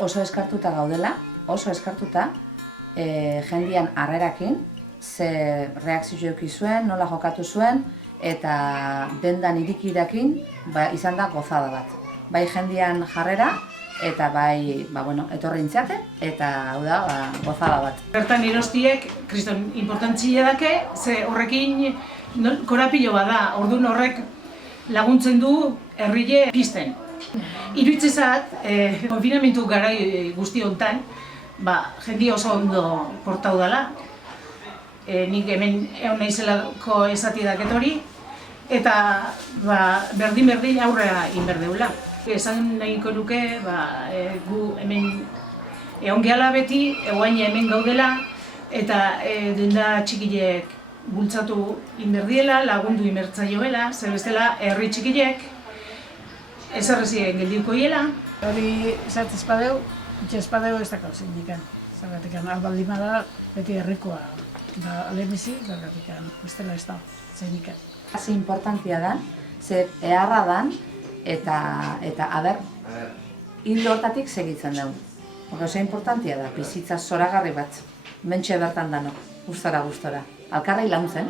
oso eskartuta gaudela, oso eskartuta, jendean harrerakin, ze reakzio eduki zuen, nola jokatu zuen, eta dendan irikirakin izan da gozada bat. Bai jendean jarrera, eta bai, etorri intzaten, eta hau da, gozada bat. Bertan erostiek, kriston importantzia dake, ze horrekin korapilo bada, orduan horrek laguntzen du herrile pizten. Iruditzezat, konfinamentu garai guzti honetan, jende oso ondo portau dela. Nik hemen egon naizelako esati daket hori, eta berdin aurrera egin behar deula. Esan nahiko nuke, gu hemen egon gehala beti, eguain hemen gaudela, eta denda txikileek bultzatu inberdiela, lagundu inbertzaioela, zer bestela herri txikilek, ezarrezien geldiko hiela. Hori esartz espadeu, espadeu ez dakau zindikan. Zergatik baldin bada, beti herrikoa. Lehenbizi, bestela ez da zindikan. Hasi importantzia da, ze eharra dan, eta aber, hildo hortatik segitzen dugu. Oso importantzia da, bizitza zoragarri bat, mentxe bertan dano, gustora. Alkarrai laguntzen.